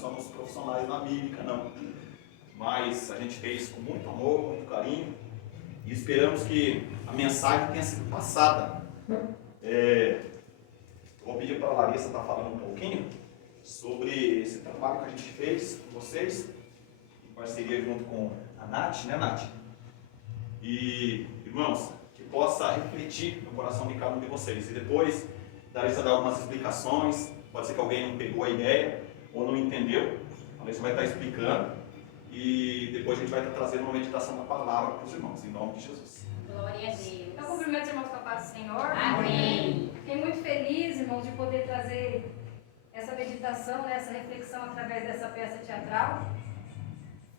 somos profissionais na mímica, não. Mas a gente fez com muito amor, muito carinho e esperamos que a mensagem tenha sido passada. Vou pedir para a Larissa estar falando um pouquinho sobre esse trabalho que a gente fez com vocês, em parceria junto com a Nath, né, Nath? E, irmãos, que possa refletir no coração de cada um de vocês. E depois, Larissa dá algumas explicações. Pode ser que alguém não pegou a ideia ou não entendeu. A Larissa vai estar explicando. E depois a gente vai estar trazendo uma meditação da palavra para os irmãos, em nome de Jesus. Glória a Deus. Então, cumprimento os irmãos com a paz do Senhor. Amém. Fiquei muito feliz, irmãos, de poder trazer essa meditação, essa reflexão através dessa peça teatral.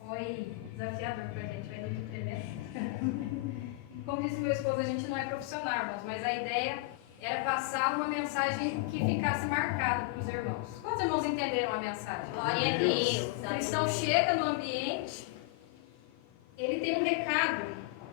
Foi desafiador para a gente, vai muito tremendo. Como disse meu esposo, a gente não é profissional, irmãos, mas a ideia era passar uma mensagem que ficasse marcada para os irmãos. Quantos irmãos entenderam a mensagem? Glória a Deus. O cristão chega no ambiente, ele tem um recado,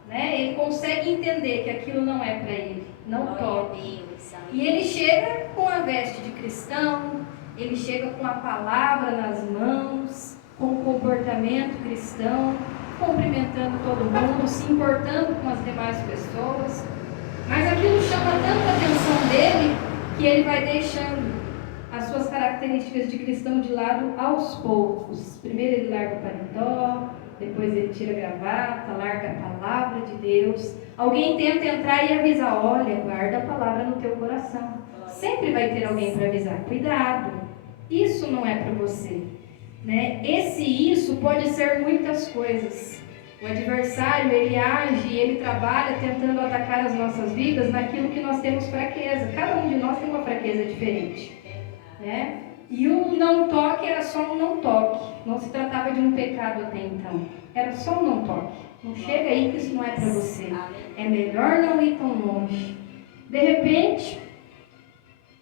né? Ele consegue entender que aquilo não é para ele, não toque. E ele chega com a veste de cristão, ele chega com a palavra nas mãos, com o comportamento cristão, cumprimentando todo mundo, se importando com as demais pessoas. Mas aquilo chama tanto a atenção dele que ele vai deixando as suas características de cristão de lado aos poucos. Primeiro ele larga o paletó, depois ele tira a gravata, larga a palavra de Deus. Alguém tenta entrar e avisar, olha, guarda a palavra no teu coração. Sempre vai ter alguém para avisar, cuidado, isso não é para você. Né? Isso pode ser muitas coisas. O adversário, ele age, ele trabalha tentando atacar as nossas vidas naquilo que nós temos fraqueza. Cada um de nós tem uma fraqueza diferente. Né? E o não toque era só um não toque. Não se tratava de um pecado até então. Era só um não toque. Não chega aí que isso não é para você. É melhor não ir tão longe. De repente,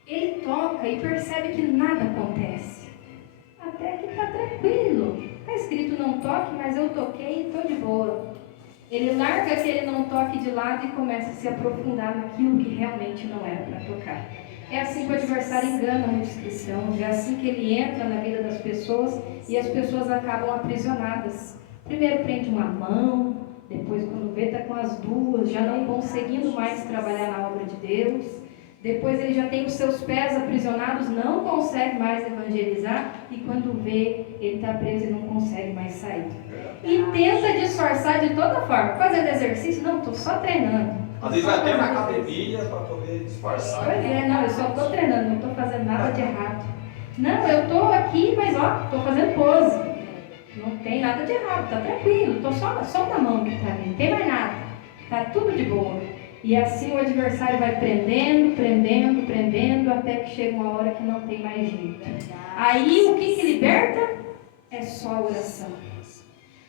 ele toca e percebe que nada acontece. Até que está tranquilo. Está escrito não toque, mas eu toquei e estou de boa. Ele larga aquele não toque de lado e começa a se aprofundar naquilo que realmente não era para tocar. É assim que o adversário engana muitos cristãos, é assim que ele entra na vida das pessoas e as pessoas acabam aprisionadas. Primeiro prende uma mão, depois quando vê está com as duas, já não conseguindo mais trabalhar na obra de Deus. Depois ele já tem os seus pés aprisionados, não consegue mais evangelizar e quando vê, ele está preso e não consegue mais sair. E tenta disfarçar de toda forma. Fazendo exercício? Não, estou só treinando. Às vezes vai até na academia para poder disfarçar. Pois é, não, eu só estou treinando, não estou fazendo nada de errado. Não, eu estou aqui, mas ó, estou fazendo pose. Não tem nada de errado, está tranquilo, estou só na mão que está ali, não tem mais nada. Está tudo de boa. E assim o adversário vai prendendo, até que chega uma hora que não tem mais jeito. Aí o que liberta? É só a oração.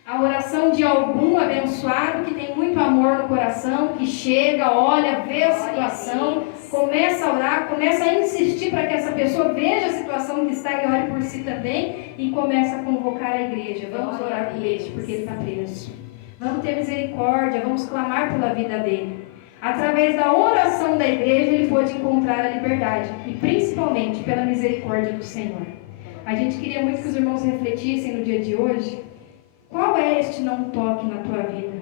A oração de algum abençoado que tem muito amor no coração, que chega, olha, vê a situação, começa a orar, começa a insistir para que essa pessoa veja a situação que está e ore por si também e começa a convocar a igreja. Vamos orar por ele, porque ele está preso. Vamos ter misericórdia, vamos clamar pela vida dele. Através da oração da igreja, ele pôde encontrar a liberdade, e principalmente pela misericórdia do Senhor. A gente queria muito que os irmãos refletissem no dia de hoje, qual é este não toque na tua vida?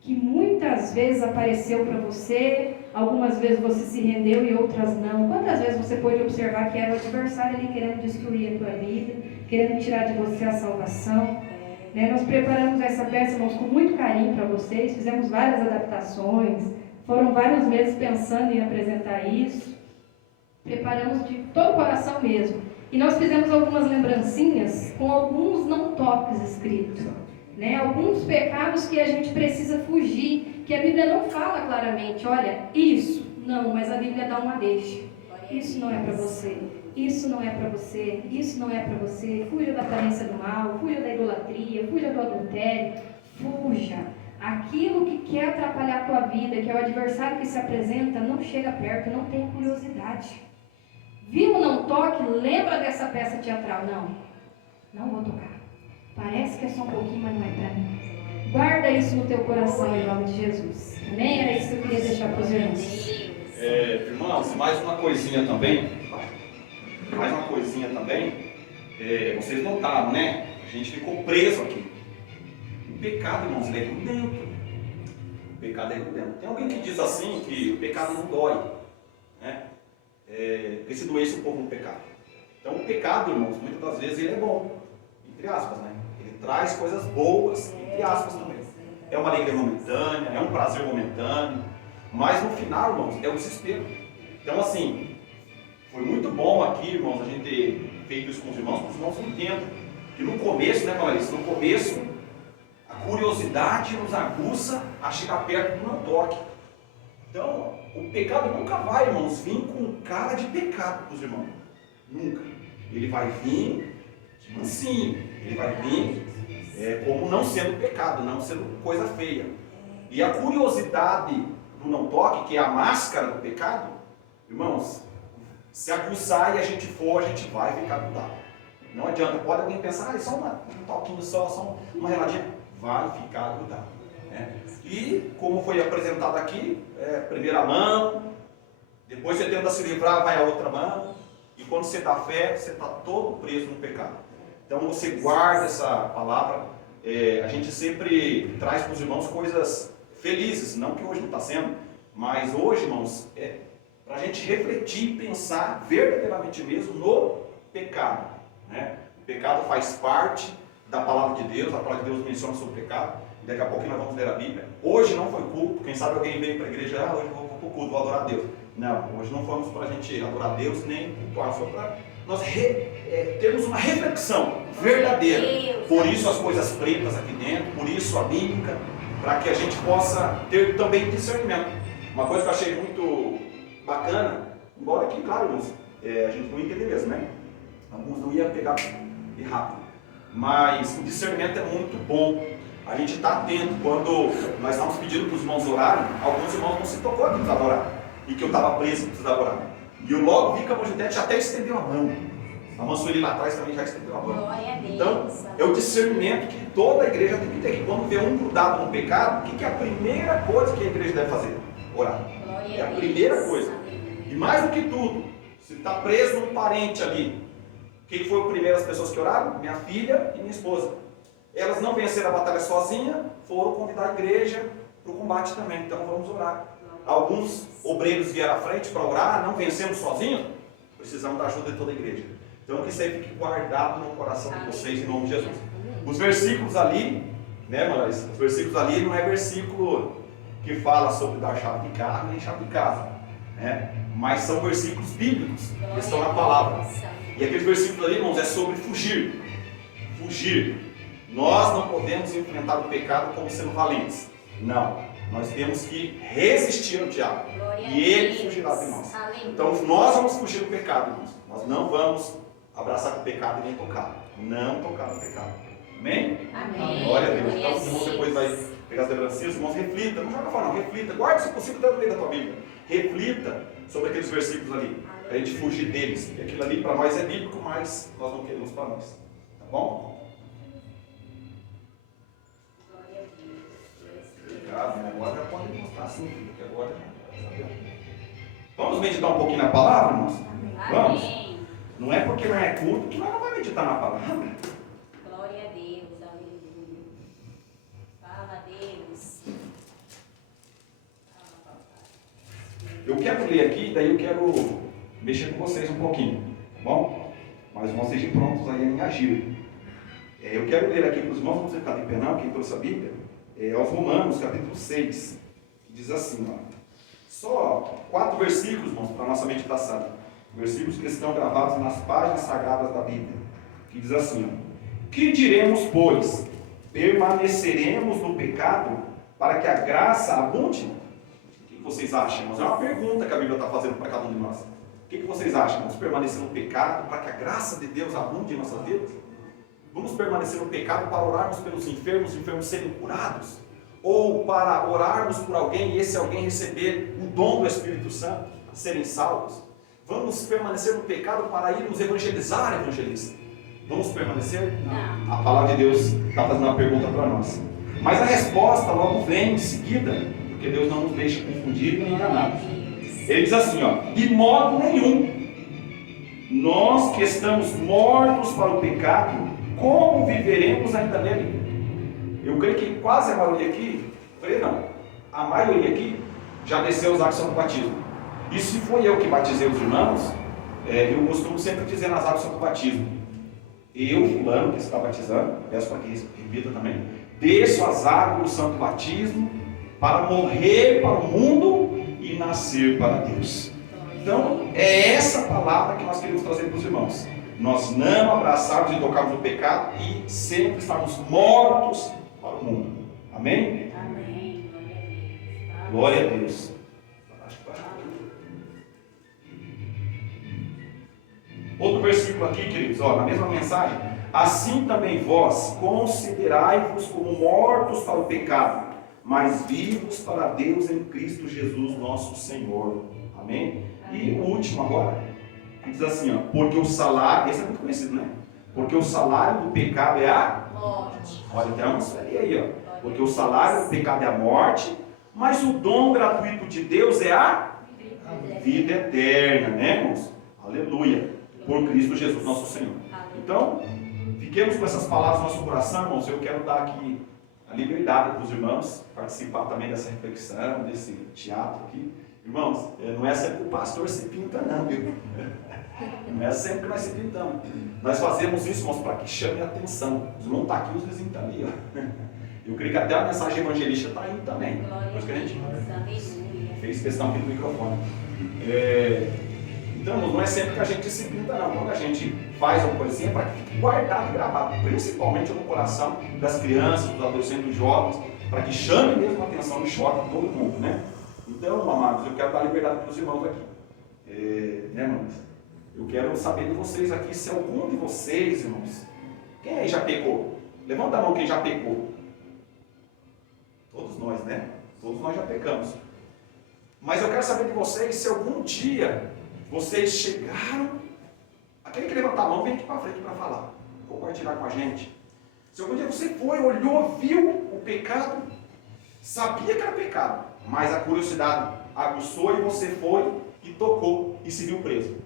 Que muitas vezes apareceu para você, algumas vezes você se rendeu e outras não. Quantas vezes você pôde observar que era o adversário ali querendo destruir a tua vida, querendo tirar de você a salvação? Né? Nós preparamos essa peça, irmãos, com muito carinho para vocês, fizemos várias adaptações, foram vários meses pensando em apresentar isso. Preparamos de todo o coração mesmo. E nós fizemos algumas lembrancinhas com alguns não toques escritos. Né? Alguns pecados que a gente precisa fugir, que a Bíblia não fala claramente. Olha, isso, não, mas a Bíblia dá uma deixa. Isso não é para você. Isso não é para você. Isso não é para você. Fuja da aparência do mal, fuja da idolatria, fuja do adultério. Fuja. Aquilo que quer atrapalhar a tua vida, que é o adversário que se apresenta, não chega perto, não tem curiosidade. Viu o não toque? Lembra dessa peça teatral? Não vou tocar. Parece que é só um pouquinho, mas não é para mim. Guarda isso no teu coração, em nome de Jesus. Amém? Era isso que eu queria deixar para os irmãos. Irmãos, mais uma coisinha também. vocês notaram, né? A gente ficou preso aqui. O pecado, irmãos, ele é grudento. O pecado é grudento. Tem alguém que diz assim que o pecado não dói, né? Porque se doesse o povo no pecado. Então o pecado, irmãos, muitas das vezes ele é bom, entre aspas, né? Ele traz coisas boas, entre aspas também. É uma alegria momentânea, é um prazer momentâneo, mas no final, irmãos, é o desespero. Então assim, foi muito bom aqui, irmãos, a gente ter feito isso com os irmãos, porque os irmãos entendam que no começo, né, Clarice? No começo, a curiosidade nos aguça a chegar perto do não toque. Então, o pecado nunca vai, irmãos, vir com cara de pecado para os irmãos. Nunca. Ele vai vir de mansinho, ele vai vir como não sendo pecado, não sendo coisa feia. E a curiosidade do não toque, que é a máscara do pecado, irmãos, se aguçar e a gente for, a gente vai ficar grudado. Não adianta, pode alguém pensar, só um toquinho só uma reladinha, vai ficar grudado. Né? E como foi apresentado aqui, primeira mão, depois você tenta se livrar, vai a outra mão, e quando você dá fé, você está todo preso no pecado. Então você guarda essa palavra, a gente sempre traz para os irmãos coisas felizes, não que hoje não está sendo, mas hoje, irmãos, para a gente refletir e pensar verdadeiramente mesmo no pecado. Né? O pecado faz parte da palavra de Deus, a palavra de Deus menciona sobre o pecado, e daqui a pouquinho nós vamos ler a Bíblia. Hoje não foi culto, quem sabe alguém veio para a igreja, hoje eu vou para o culto, vou adorar a Deus. Não, hoje não fomos para a gente adorar a Deus, nem cultuar, foi para nós termos uma reflexão verdadeira. Por isso as coisas pretas aqui dentro, por isso a mímica, para que a gente possa ter também discernimento. Uma coisa que eu achei muito bacana, embora aqui, claro, irmãos, a gente não ia entender mesmo, né? Alguns não iam pegar rápido, mas o discernimento é muito bom. A gente está atento. Quando nós estávamos pedindo para os irmãos orarem, alguns irmãos não se tocou que precisava orar, e que eu estava preso que precisava orar. E eu logo vi que a Mojitete até estendeu a mão. A Mansueli lá atrás também já estendeu a mão. Então, é o discernimento que toda a igreja tem que ter. Que quando vê um grudado no pecado, o que é a primeira coisa que a igreja deve fazer? Orar. É a primeira coisa. E mais do que tudo, se está preso num parente ali, quem foi o primeiro as pessoas que oraram? Minha filha e minha esposa. Elas não venceram a batalha sozinha, foram convidar a igreja para o combate também. Então vamos orar. Alguns obreiros vieram à frente para orar, não vencemos sozinhos, precisamos da ajuda de toda a igreja. Então que isso aí fique guardado no coração de vocês, em nome de Jesus. Os versículos ali, né, Marais? Os versículos ali não é versículo que fala sobre dar chave de carro nem chave de casa, né? Mas são versículos bíblicos, que estão na palavra. E aqueles versículos ali, irmãos, é sobre fugir. Fugir. Nós não podemos enfrentar o pecado como sendo valentes. Não. Nós temos que resistir ao diabo. E ele fugirá de nós. Então nós vamos fugir do pecado, irmãos. Nós não vamos abraçar o pecado e nem tocar. Não tocar no pecado. Amém? Amém. Glória a Deus. Então os irmãos depois vai pegar as lembrancinhas, os irmãos reflita. Não joga fora não, reflita. Guarde se possível dentro do meio da tua Bíblia. Reflita sobre aqueles versículos ali. Para a gente fugir deles. E aquilo ali para nós é bíblico, mas nós não queremos para nós. Tá bom? Obrigado, né? Agora já pode mostrar assim, porque agora vamos meditar um pouquinho na palavra, irmãos? Vamos? Não é porque não é culto que nós não vamos meditar na palavra. Glória a Deus, aleluia. Fala, Deus. Fala, papai. Eu quero ler aqui, daí eu quero mexer com vocês um pouquinho, tá bom? Mas vão sejam prontos aí em agir. Eu quero ler aqui para os irmãos, não precisa ficar de pé não, quem trouxe a Bíblia, aos Romanos, capítulo 6, que diz assim, ó, só 4 versículos, irmãos, para a nossa meditação, versículos que estão gravados nas páginas sagradas da Bíblia, que diz assim, ó, que diremos, pois? Permaneceremos no pecado para que a graça abunde? O que vocês acham, irmãos? É uma pergunta que a Bíblia está fazendo para cada um de nós. O que vocês acham? Vamos permanecer no pecado para que a graça de Deus abunde em nossas vidas? Vamos permanecer no pecado para orarmos pelos enfermos, os enfermos serem curados? Ou para orarmos por alguém e esse alguém receber o dom do Espírito Santo, serem salvos? Vamos permanecer no pecado para irmos evangelizar, evangelista? Vamos permanecer? Não. A palavra de Deus está fazendo uma pergunta para nós. Mas a resposta logo vem em seguida, porque Deus não nos deixa confundir nem enganados. Ele diz assim, ó, de modo nenhum. nós que estamos mortos para o pecado, como viveremos ainda nele? Eu creio que quase a maioria aqui, a maioria aqui já desceu os águas do batismo. E se foi eu que batizei os irmãos, eu costumo sempre dizer nas águas do batismo: eu, fulano, que está batizando, peço para que repita também, desço as águas do santo batismo para morrer para o mundo e nascer para Deus. Então, é essa palavra que nós queremos trazer para os irmãos. Nós não abraçarmos e tocarmos o pecado e sempre estarmos mortos para o mundo. Amém? Amém. Glória a Deus. Outro versículo aqui, queridos, na mesma mensagem. Assim também vós considerai-vos como mortos para o pecado, mas vivos para Deus em Cristo Jesus nosso Senhor. Amém? E o último agora, que diz assim, porque o salário, esse é muito conhecido, né? Porque o salário do pecado é a morte. Olha, temos aí, porque o salário do pecado é a morte, mas o dom gratuito de Deus é a vida eterna, né, irmãos? Aleluia. Por Cristo Jesus nosso Senhor. Então, fiquemos com essas palavras no nosso coração, irmãos. Eu quero dar aqui a liberdade para os irmãos participar também dessa reflexão, desse teatro aqui. Irmãos, não é sempre que o pastor se pinta, não, viu? Não é sempre que nós se pintamos. Nós fazemos isso, irmãos, para que chame a atenção. Os irmãos estão aqui, os vizinhos estão ali, ó. Eu creio que até a mensagem evangelista está aí também. Por isso que a gente fez questão aqui do microfone. Então, não é sempre que a gente se pinta, não. Quando a gente faz uma coisinha, para que fique guardado e gravado, principalmente no coração das crianças, dos adolescentes, dos jovens, para que chame mesmo a atenção e choque todo mundo, né? Então, amados, eu quero dar liberdade para os irmãos aqui. Né, irmãos? Eu quero saber de vocês aqui, se algum de vocês, irmãos, quem aí já pecou? Levanta a mão quem já pecou. Todos nós, né? Todos nós já pecamos. Mas eu quero saber de vocês, se algum dia vocês chegaram, aquele que levantar a mão, vem aqui para frente para falar, compartilhar com a gente. Se algum dia você foi, olhou, viu o pecado, sabia que era pecado, mas a curiosidade aguçou e você foi e tocou e se viu preso.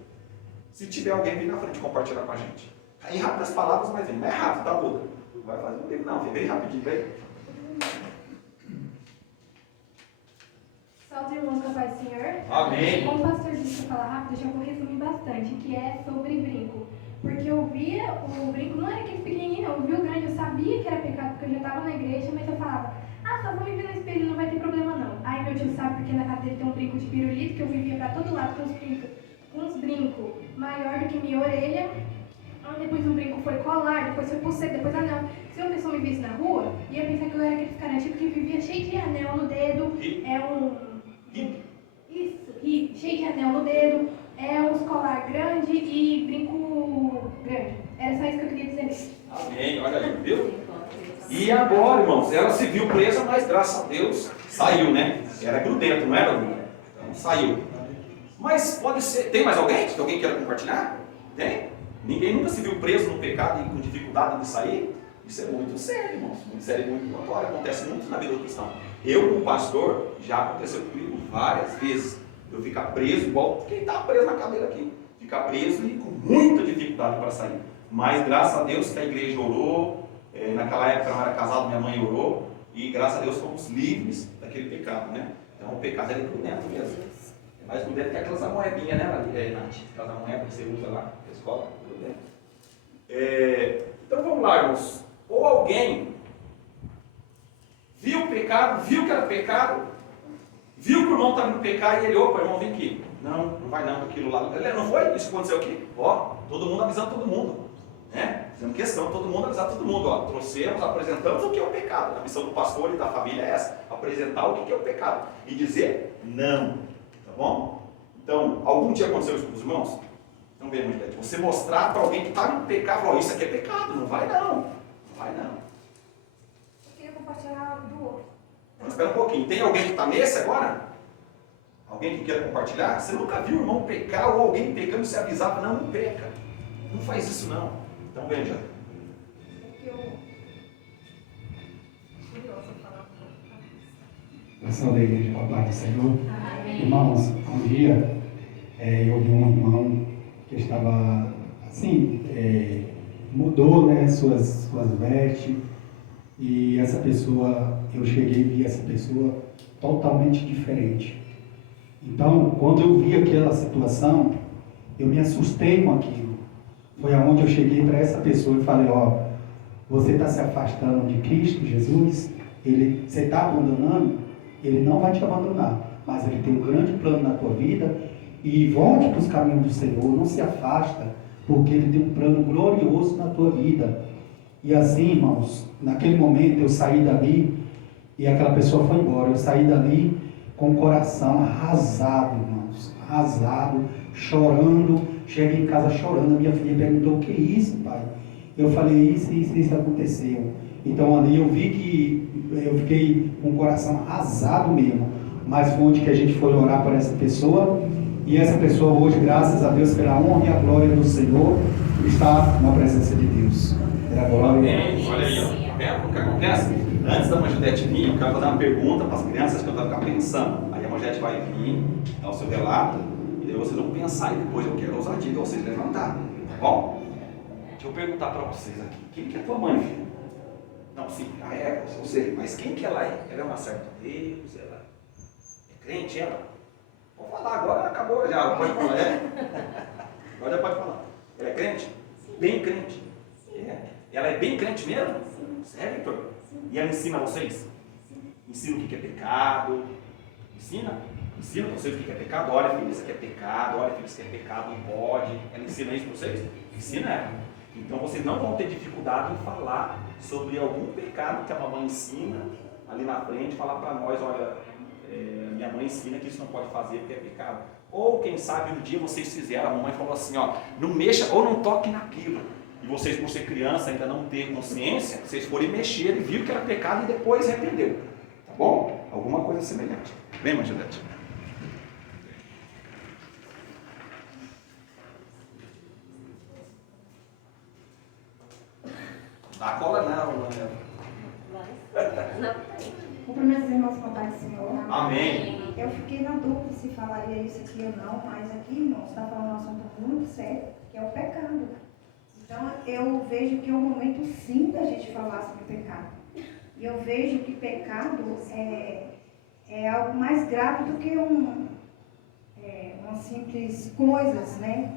Se tiver alguém, vem na frente compartilhar com a gente. Em rápidas palavras, mas vem. Não é rápido, tá, Duda? Não vai fazer um tempo, não. Vem bem rapidinho, vem. Salve, irmãos, com a paz do Senhor. Amém. Como o pastor disse para falar rápido, eu já vou resumir bastante, que é sobre brinco. Porque eu via o brinco, não era aquele pequenininho, não. Eu via o grande, eu sabia que era pecado, porque eu já estava na igreja, mas eu falava, só vou me ver no espelho, não vai ter problema não. Aí meu tio sabe, porque na casa dele tem um brinco de pirulito, que eu vivia para todo lado com uns brincos maior do que minha orelha. Aí depois o brinco foi colar, depois foi pulseira, depois anel. Se uma pessoa me visse na rua, ia pensar que eu era aquele cara tipo que vivia cheio de anel no dedo, cheio de anel no dedo, uns colar grande e brinco grande. Era só isso que eu queria dizer. Amém, olha aí, viu? E agora, irmãos, ela se viu presa, mas graças a Deus saiu, né? Era grudento, não era? Então saiu. Mas pode ser. Tem mais alguém? Que alguém queira compartilhar? Tem? Ninguém nunca se viu preso no pecado e com dificuldade de sair? Isso é muito sério, irmãos. Muito sério e muito notório. Acontece muito na vida do cristão. Eu, como pastor, já aconteceu comigo várias vezes. Eu ficar preso, igual quem está preso na cadeira aqui. Ficar preso e com muita dificuldade para sair. Mas graças a Deus que a igreja orou. Naquela época eu não era casado, minha mãe orou. E graças a Deus fomos livres daquele pecado, né? Então o pecado é grudento mesmo. É mais grudento que aquelas amoebinhas, né, Nath? Aquelas amoebas que você usa lá na escola. Então vamos lá, irmãos. Ou alguém viu o pecado, viu que era pecado, viu que o irmão estava indo pecar e ele, opa, irmão, vem aqui. Não vai não, aquilo lá. Não foi isso que aconteceu aqui? Todo mundo avisando todo mundo. Né? Fazendo questão, todo mundo avisar todo mundo. Trouxemos, apresentamos o que é o pecado. A missão do pastor e da família é essa: apresentar o que é o pecado e dizer não. Tá bom? Então, algum dia aconteceu isso com os irmãos? Então, bem, muito bem. Você mostrar para alguém que está no pecado, falar, isso aqui é pecado, não vai não. Não vai não. Eu queria compartilhar do outro. Mas espera um pouquinho. Tem alguém que está nesse agora? Alguém que queira compartilhar? Você nunca viu o irmão pecar ou alguém pecando e se avisava, não peca. Não faz isso não. Então veja. Nação da igreja, papai do Senhor. Amém. Irmãos, um dia eu vi um irmão que estava assim, mudou, né, suas vestes, e essa pessoa, eu cheguei e vi essa pessoa totalmente diferente. Então, quando eu vi aquela situação, eu me assustei com aquilo. Foi aonde eu cheguei para essa pessoa e falei, ó, você está se afastando de Cristo, Jesus, você está abandonando, Ele não vai te abandonar, mas Ele tem um grande plano na tua vida, e volte para os caminhos do Senhor, não se afasta, porque Ele tem um plano glorioso na tua vida. E assim, irmãos, naquele momento eu saí dali, e aquela pessoa foi embora, eu saí dali com o coração arrasado, irmãos, arrasado, chorando, cheguei em casa chorando, a minha filha perguntou, o que é isso, pai? Eu falei, isso aconteceu. Então ali eu vi que eu fiquei com o coração arrasado mesmo, mas foi onde que a gente foi orar por essa pessoa, e essa pessoa hoje, graças a Deus, pela honra e a glória do Senhor, está na presença de Deus. Pela glória. Amém. Olha aí, ó. Tá vendo o que acontece? Antes da Mãe Judete vir, eu quero fazer uma pergunta para as crianças que eu vou ficar pensando. Aí a Mãe Judete vai vir, dar o seu relato, e daí vocês vão pensar, e depois eu quero a ousadia de vocês levantar. Tá bom? Deixa eu perguntar para vocês aqui. Quem que é tua mãe, filho? Não, sim, eu sei, mas quem que ela é? Ela é uma serva de Deus? Ela é crente, ela? Vou falar agora, acabou já, pode falar, Agora já pode falar. Ela é crente? Sim. Bem crente? Sim. Ela é bem crente mesmo? Sim. Sério, Vitor? Sim. E ela ensina vocês? Sim. Ensina o que é pecado? Ensina? Ensina vocês o que é pecado? Olha, filho, isso aqui é pecado, olha, filho, isso aqui é pecado, não pode. Ela ensina isso para vocês? Ensina ela. Então vocês não vão ter dificuldade em falar sobre algum pecado que a mamãe ensina ali na frente, falar para nós, olha, minha mãe ensina que isso não pode fazer porque é pecado. Ou quem sabe um dia vocês fizeram, a mamãe falou assim, ó, não mexa ou não toque naquilo. E vocês, por ser criança, ainda não ter consciência, vocês forem mexer e viram que era pecado e depois arrependeu. Tá bom? Alguma coisa semelhante. Vem, Mãe Judete. Dá cola não, né? Cumprimento os irmãos com a paz do Senhor. Amém. Eu fiquei na dúvida se falaria isso aqui ou não, mas aqui, irmãos, está falando um assunto muito sério, que é o pecado. Então, eu vejo que é o momento sim da gente falar sobre pecado. E eu vejo que pecado é algo mais grave do que uma simples coisas, né?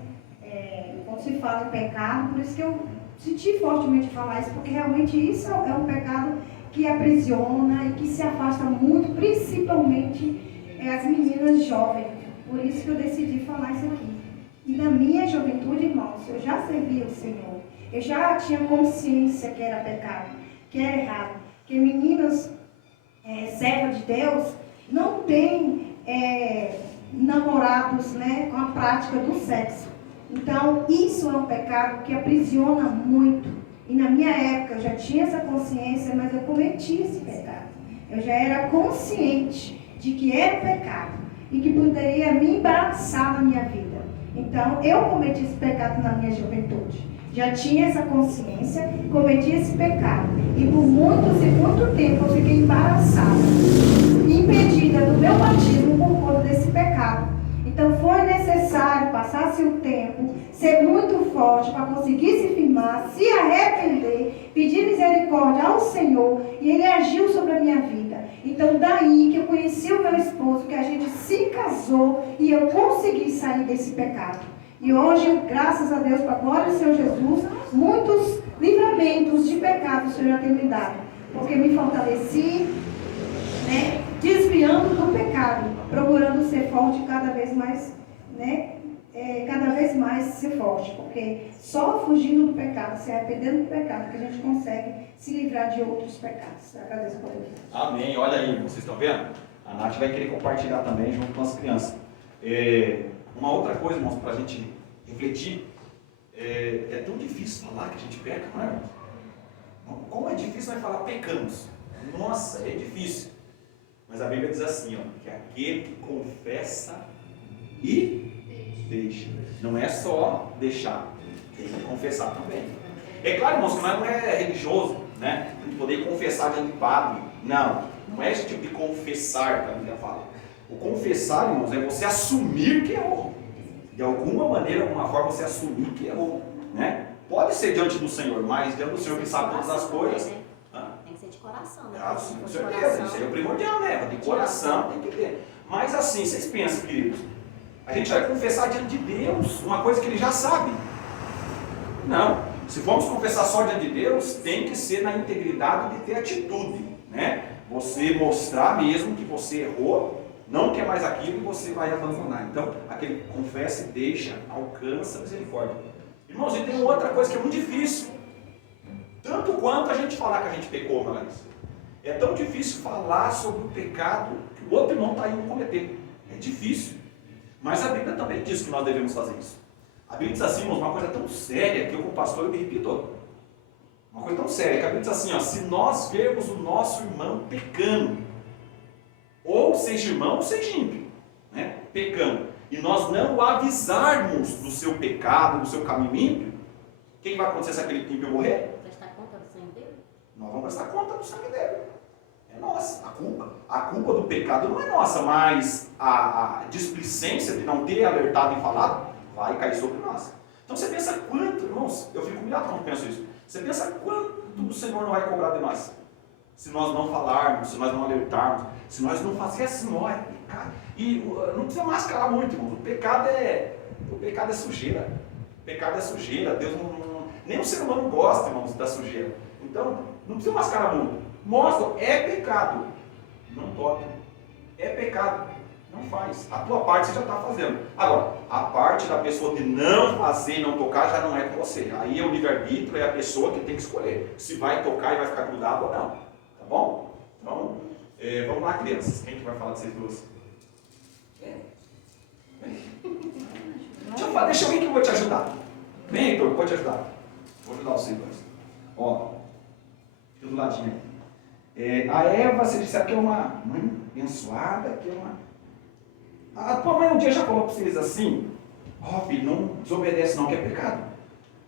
Quando se fala em pecado, por isso que eu senti fortemente falar isso, porque realmente isso é um pecado que aprisiona e que se afasta muito, principalmente as meninas jovens. Por isso que eu decidi falar isso aqui. E na minha juventude, irmãos, eu já servia o Senhor. Eu já tinha consciência que era pecado, que era errado. Que meninas servas de Deus não têm namorados, né, com a prática do sexo. Então, isso é um pecado que aprisiona muito. E na minha época eu já tinha essa consciência, mas eu cometi esse pecado. Eu já era consciente de que era pecado e que poderia me embaraçar na minha vida. Então, eu cometi esse pecado na minha juventude. Já tinha essa consciência, cometi esse pecado. E por muito tempo eu fiquei embaraçada, impedida do meu batismo por conta desse pecado. Então foi necessário passar-se o tempo, ser muito forte para conseguir se firmar, se arrepender, pedir misericórdia ao Senhor, e Ele agiu sobre a minha vida. Então daí que eu conheci o meu esposo, que a gente se casou e eu consegui sair desse pecado. E hoje, graças a Deus, para a glória do Senhor Jesus, muitos livramentos de pecado o Senhor já tem me dado. Porque me fortaleci, né, desviando do pecado, procurando ser forte cada vez mais, né, cada vez mais ser forte. Porque só fugindo do pecado, se arrependendo do pecado, que a gente consegue se livrar de outros pecados. Agradeço por Deus. Amém. Olha aí, vocês estão vendo? A Nath vai querer compartilhar também junto com as crianças. Uma outra coisa, irmãos, para a gente refletir, é tão difícil falar que a gente peca, não é, irmão? Como é difícil nós falar pecamos? Nossa, é difícil. Mas a Bíblia diz assim, ó, que aquele que confessa e deixa. Não é só deixar, tem que confessar também. É claro, irmãos, que não é religioso, né? A gente poder confessar diante de padre. Não é esse tipo de confessar que a Bíblia fala. O confessar, irmãos, é você assumir que errou. de alguma maneira, alguma forma, você assumir que errou, né? Pode ser diante do Senhor, mas diante do Senhor que sabe todas as coisas. Também, né? Tem que ser de coração, né? Ah, sim, com certeza, isso aí é o primordial, né? De coração tem que ter. Mas assim, vocês pensam, queridos, a gente vai confessar diante de Deus uma coisa que Ele já sabe. Não, se formos confessar só diante de Deus, tem que ser na integridade de ter atitude, né? Você mostrar mesmo que você errou, não quer mais aquilo e você vai abandonar. Então, aquele confessa e deixa, alcança a misericórdia. Irmãos, e tem outra coisa que é muito difícil. Tanto quanto a gente falar que a gente pecou, Larissa. É tão difícil falar sobre o pecado que o outro irmão está indo cometer. É difícil. Mas a Bíblia também diz que nós devemos fazer isso. A Bíblia diz assim, irmãos, uma coisa tão séria que eu como pastor eu me repito. Uma coisa tão séria, que a Bíblia diz assim, ó, se nós vermos o nosso irmão pecando, ou seja irmão, ou seja ímpio, né, pecando, e nós não o avisarmos do seu pecado, do seu caminho ímpio, o que vai acontecer se aquele ímpio morrer? Prestar conta do sangue dele? Nós vamos prestar conta do sangue dele. É nossa, a culpa. A culpa do pecado não é nossa, mas a displicência de não ter alertado e falado vai cair sobre nós. Então você pensa quanto, irmãos, eu fico humilhado quando penso isso. Você pensa quanto o Senhor não vai cobrar de nós? Se nós não falarmos, se nós não alertarmos, se nós não fazéssemos, é pecado. E não precisa mascarar muito, irmãos. O pecado é sujeira. O pecado é sujeira. Deus nem o ser humano gosta, irmãos, da sujeira. Então, não precisa mascarar muito. Mostra, é pecado. Não toca. É pecado. Não faz. A tua parte você já está fazendo. Agora, a parte da pessoa de não fazer e não tocar já não é com você. Aí é o livre-arbítrio, é a pessoa que tem que escolher se vai tocar e vai ficar grudado ou não. Tá bom? Então, vamos lá, crianças. Quem que vai falar de vocês duas? Deixa alguém que eu vou te ajudar. Vem, Heitor, pode te ajudar. Vou ajudar vocês dois. Ó, fica do ladinho aí. A Eva, você disse que é uma mãe abençoada, que é uma... A tua mãe um dia já falou para vocês assim, filho, não desobedece não, que é pecado.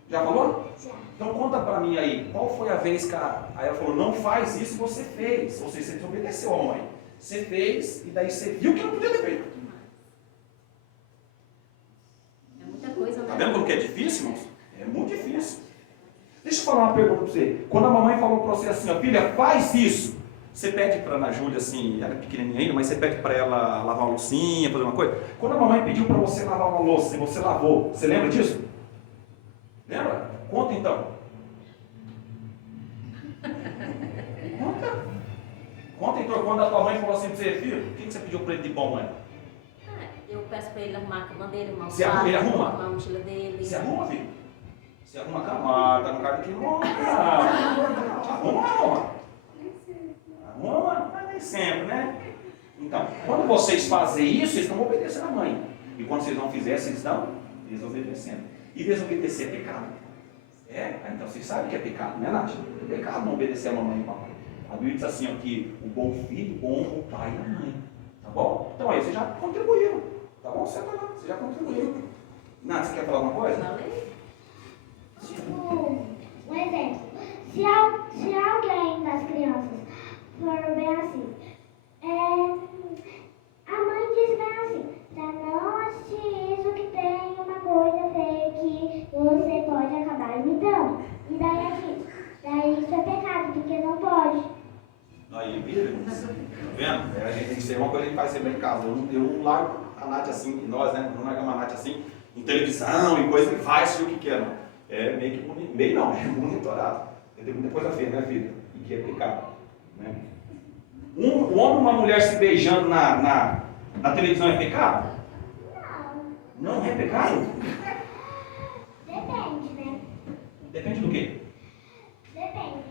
Já falou? Já. Então conta para mim aí, qual foi a vez que a Eva falou, não faz isso, você fez. Ou seja, você desobedeceu a mãe. Você fez e daí você viu que não podia ter feito. É muita coisa, né? Tá vendo como que é difícil, irmãos? É muito difícil. Deixa eu falar uma pergunta para você. Quando a mamãe falou para você assim, ó, filha, faz isso. Você pede para a Ana Júlia, assim, ela é pequenininha ainda, mas você pede para ela lavar uma loucinha, fazer uma coisa. Quando a mamãe pediu para você lavar uma louça e você lavou, você lembra disso? Lembra? Conta então. Conta então, quando a tua mãe falou assim para você, filho, o que você pediu para ele de bom, mãe? Eu peço para ele arrumar a cama dele, arrumar o Você arruma, ele arruma? arrumar a mochila dele. Você arruma, filho? Você arruma a cama? Tá no cara aqui, não. Arruma. Arruma, mas nem sempre, né? Então, quando vocês fazem isso, vocês estão obedecendo a mãe. E quando vocês não fizerem, vocês estão desobedecendo. E desobedecer é pecado. Então vocês sabem que é pecado, né, Nath? É pecado não obedecer a mamãe e papai. A Bíblia diz assim, ó, que o bom filho honra o pai e a mãe. Tá bom? Então aí vocês já contribuíram. Tá bom? Você já contribuiu. Nath, você quer falar alguma coisa? Falei? Tipo, um exemplo. Se alguém das crianças for bem assim, a mãe diz bem assim, pra não assistir isso que tem uma coisa feia que você pode acabar imitando. E daí isso é pecado, porque não pode. Aí, vira, tá vendo? A gente tem que ser uma coisa que a gente faz sempre em casa. Eu não largo a Nath assim, nós, né? Não largamos a Nath assim, em televisão e coisa, que faz o que quer, não. É meio que, meio não, é monitorado. Tem muita coisa feia, né, filha? E que é pecado, né? Um homem e uma mulher se beijando na televisão é pecado? Não. Não é pecado? Depende, né? Depende do quê? Depende.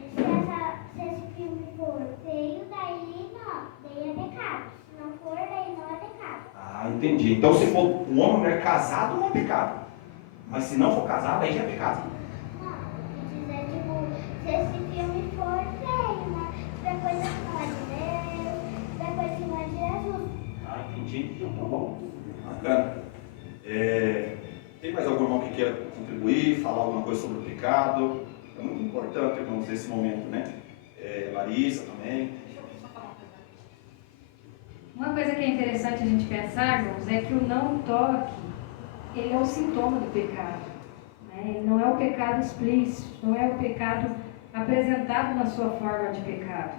Se esse filme for feio, daí é pecado. Se não for, daí não é pecado. Ah, entendi. Então se for um homem e uma mulher casado, não é pecado. Mas se não for casado, aí já é pecado. Não, quer dizer, tipo, se esse filme for feio, né? Se tiver coisa que não é de Deus, se tiver coisa que não é de Jesus. Ah, entendi. Então tá bom. Bacana. Tem mais algum irmão que queira contribuir, falar alguma coisa sobre o pecado? É muito importante, irmãos, esse momento, né? Larissa também. Uma coisa que é interessante a gente pensar, irmãos, é que o não toque ele é o sintoma do pecado. Né? Ele não é o pecado explícito, não é o pecado apresentado na sua forma de pecado.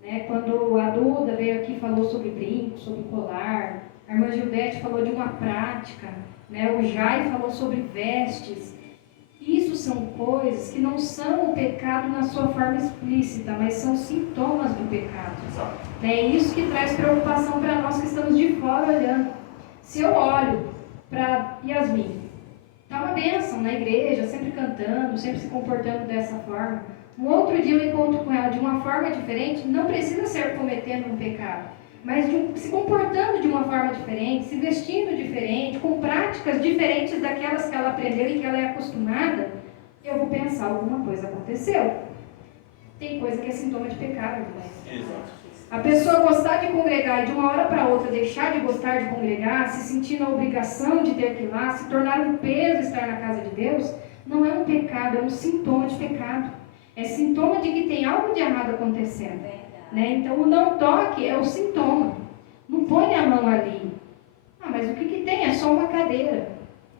Né? Quando a Duda veio aqui e falou sobre brinco, sobre colar, a irmã Gildete falou de uma prática, né? O Jai falou sobre vestes. Isso são coisas que não são o pecado na sua forma explícita, mas são sintomas do pecado. Exato. É isso que traz preocupação para nós que estamos de fora olhando. Se eu olho para Yasmin, está uma bênção na igreja, sempre cantando, sempre se comportando dessa forma. Um outro dia eu encontro com ela de uma forma diferente, não precisa ser cometendo um pecado, mas se comportando de uma forma diferente, se vestindo diferente, com práticas diferentes daquelas que ela aprendeu e que ela é acostumada, eu vou pensar, alguma coisa aconteceu. Tem coisa que é sintoma de pecado, irmãos. Exato. A pessoa gostar de congregar e de uma hora para outra deixar de gostar de congregar, se sentir na obrigação de ter que ir lá, se tornar um peso estar na casa de Deus, não é um pecado, é um sintoma de pecado. É sintoma de que tem algo de errado acontecendo. Né? Então, o não toque é o sintoma. Não põe a mão ali. Ah, mas o que tem? É só uma cadeira.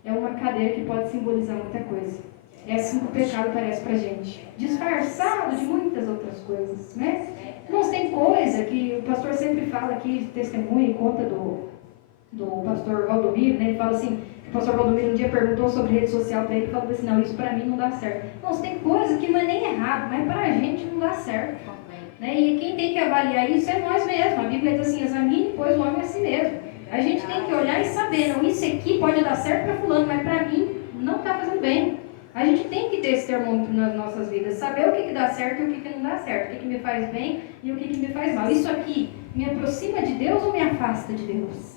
É uma cadeira que pode simbolizar muita coisa. É assim que o pecado parece pra gente. Disfarçado de muitas outras coisas, né? Mas tem coisa que o pastor sempre fala aqui, testemunha e conta do pastor Valdomiro, né? Ele fala assim, que o pastor Valdomiro um dia perguntou sobre rede social para ele e falou assim, não, isso pra mim não dá certo. Não, tem coisa que não é nem errado, mas pra gente não dá certo. Né? E quem tem que avaliar isso é nós mesmos. A Bíblia diz assim, examine, pois o homem é a si mesmo. A gente tem que olhar e saber, não, isso aqui pode dar certo para fulano, mas para mim não está fazendo bem. A gente tem que ter esse termômetro nas nossas vidas, saber o que dá certo e o que não dá certo, o que me faz bem e o que me faz mal. Isso aqui me aproxima de Deus ou me afasta de Deus?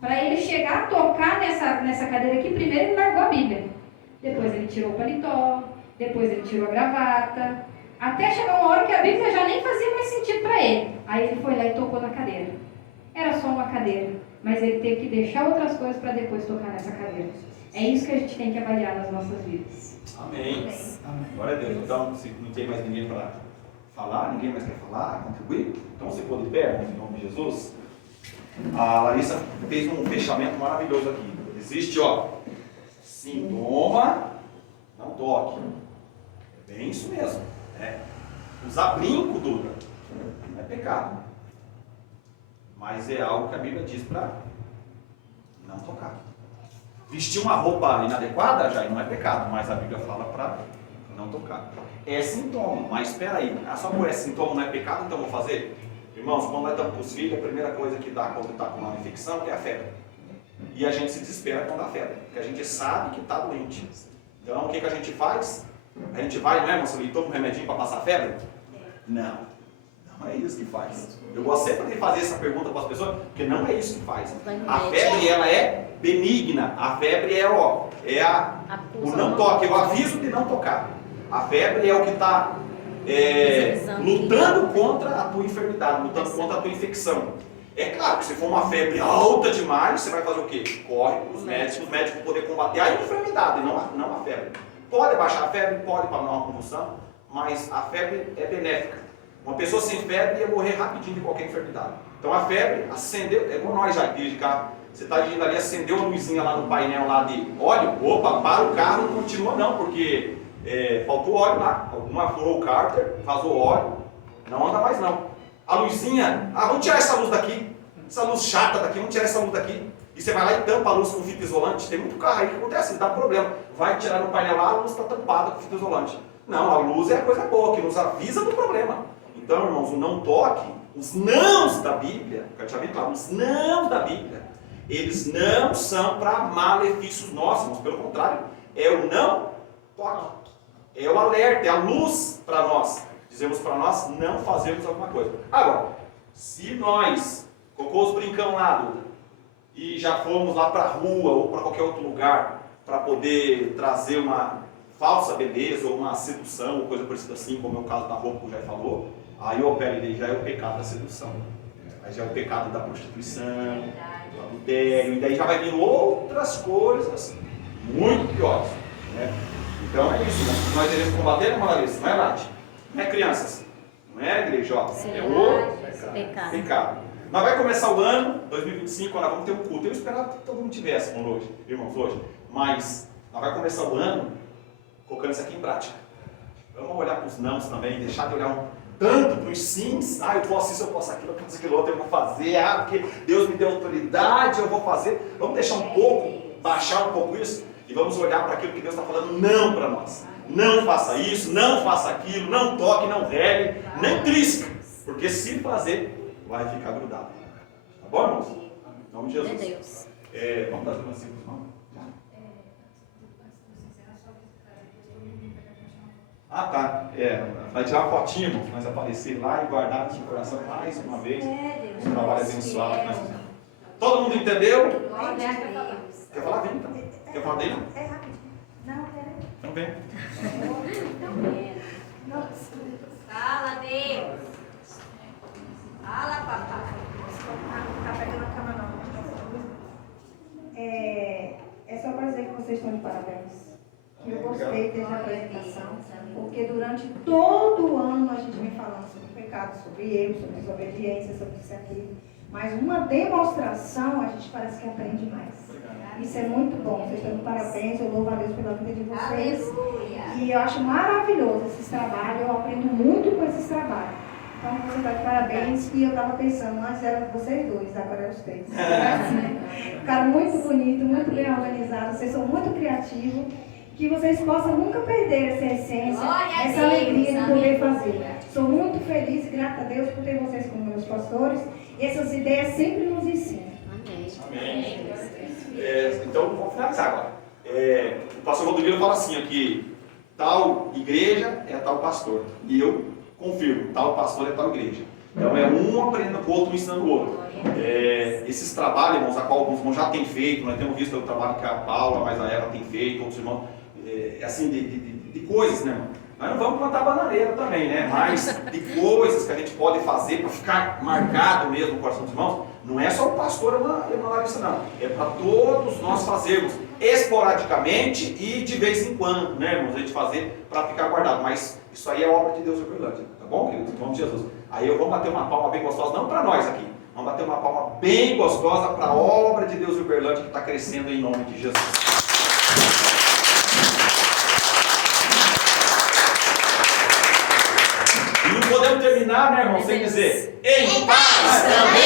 Para ele chegar a tocar nessa cadeira aqui, primeiro ele largou a Bíblia. Depois ele tirou o paletó, depois ele tirou a gravata, até chegar uma hora que a Bíblia já nem fazia mais sentido para ele. Aí ele foi lá e tocou na cadeira. Era só uma cadeira, mas ele teve que deixar outras coisas para depois tocar nessa cadeira. É isso que a gente tem que avaliar nas nossas vidas. Amém. Glória a Deus. Então, se não tem mais ninguém para falar, ninguém mais quer falar, contribuir, então se pôr de pé, em nome de Jesus. A Larissa fez um fechamento maravilhoso aqui. Existe, ó, sintoma, não toque. É bem isso mesmo. Né? Usar brinco, Duda, não é pecado. Mas é algo que a Bíblia diz para não tocar. Vestir uma roupa inadequada já não é pecado, mas a Bíblia fala para não tocar. É sintoma, mas espera aí. Ah, só por esse sintoma não é pecado, então vou fazer? Irmãos, quando nós estamos com os filhos, a primeira coisa que dá quando está com uma infecção é a febre. E a gente se desespera quando dá febre, porque a gente sabe que está doente. Então, o que a gente faz? A gente vai, não é, Marcelo, e toma um remedinho para passar febre? Não, não é isso que faz. Eu gosto sempre de fazer essa pergunta para as pessoas, porque não é isso que faz. A febre, ela é benigna. A febre é, ó, o não toque, é o aviso de não tocar. A febre é o que está lutando contra a tua enfermidade, lutando contra a tua infecção. É claro que se for uma febre alta demais, você vai fazer o quê? Corre para os médicos vão poder combater a enfermidade, não a febre. Pode baixar a febre, pode para uma convulsão, mas a febre é benéfica. Uma pessoa sem febre ia morrer rapidinho de qualquer enfermidade. Então a febre acendeu, é como nós já dirige carro. Você está dirigindo ali, acendeu a luzinha lá no painel lá de óleo, opa, para o carro, não continua não, porque faltou óleo lá. Alguma furou o cárter, vazou óleo, não anda mais não. A luzinha, vamos tirar essa luz daqui, essa luz chata daqui, vamos tirar essa luz daqui. E você vai lá e tampa a luz com fita isolante. Tem muito carro aí que acontece, dá problema. Vai tirar no painel lá, a luz está tampada com fita isolante. Não, a luz é a coisa boa, que nos avisa do problema. Então, irmãos, o não toque, os nãos da Bíblia, eu tinha claro, os nãos da Bíblia, eles não são para malefícios nossos, mas pelo contrário, é o não toque. É o alerta, é a luz para nós. Dizemos para nós não fazermos alguma coisa. Agora, se nós colocou os brincão lá, Duda, e já fomos lá para a rua ou para qualquer outro lugar para poder trazer uma falsa beleza ou uma sedução ou coisa parecida assim, como é o caso da roupa que o Jair falou, aí o pele já é o pecado da sedução. Aí já é o pecado da prostituição, do adultério, e daí já vai vir outras coisas muito piores. Né? Então é isso, né? Nós devemos combater, não é, Larissa? Não é, Nath? Não é, crianças? Não é, igreja? Ó, é o pecado. Nós vai começar o ano, 2025, nós vamos ter um culto. Eu esperava que todo mundo tivesse, irmãos, hoje. Mas nós vai começar o ano colocando isso aqui em prática. Vamos olhar para os nãos também, deixar de olhar tanto para os sims. Eu posso isso, eu posso aquilo, eu posso aquilo outro, eu vou fazer. Porque Deus me deu autoridade, eu vou fazer. Vamos deixar um pouco, baixar um pouco isso e vamos olhar para aquilo que Deus está falando não para nós. Não faça isso, não faça aquilo, não toque, não regue, nem trisca. Porque se fazer, vai ficar grudado. Tá bom, irmãos? Em nome de Jesus. Deus. Vamos dar uma simples mão? Tá. Vai tirar uma fotinha, irmão, nós aparecer lá e guardar no seu coração mais uma vez. Um trabalho abençoado que nós fizemos. Todo mundo entendeu? Glória a Deus. Quer falar? Vem então. Quer falar dele? É rapidinho. Não, peraí. Então vem. Fala, Deus. Fala, papai. Tá pegando a cama não. É só para dizer que vocês estão de parabéns. Que eu gostei dessa apresentação, porque durante todo o ano a gente vem falando sobre o pecado, sobre erro, sobre desobediência, sobre isso e aquilo. Mas uma demonstração a gente parece que aprende mais. Isso é muito bom. Vocês estão de parabéns. Eu louvo a Deus pela vida de vocês. Aleluia. E eu acho maravilhoso esses trabalhos. Eu aprendo muito com esses trabalhos. Então, você está de parabéns. E eu estava pensando, antes eram vocês dois, agora é os três. Ficaram muito bonitos, muito bem organizados. Vocês são muito criativos. Que vocês possam nunca perder essa essência, Glória essa a Deus, alegria de poder amém. fazer. Sou muito feliz e grata a Deus por ter vocês como meus pastores. Essas ideias sempre nos ensinam. Amém. Então, vamos finalizar agora. O pastor Rodrigo fala assim, que tal igreja é tal pastor. E eu confirmo, tal pastor é tal igreja. Então é um aprendendo com o outro, ensinando o outro. Esses trabalhos, irmãos, a qual alguns irmãos já têm feito, nós temos visto o trabalho que a Paula, mas a Eva tem feito, outros irmãos, assim, de coisas, né, irmão? Nós não vamos plantar bananeira também, né? Mas de coisas que a gente pode fazer para ficar marcado mesmo no coração dos irmãos, não é só o pastor e uma Larissa, não. É para todos nós fazermos esporadicamente e de vez em quando, né, irmãos? A gente fazer para ficar guardado. Mas isso aí é obra de Deus em Uberlândia, tá bom, queridos? Em nome de Jesus. Aí eu vou bater uma palma bem gostosa, não para nós aqui. Vamos bater uma palma bem gostosa para a obra de Deus em Uberlândia que está crescendo em nome de Jesus. E não podemos terminar, né, irmão, sem dizer: em paz também.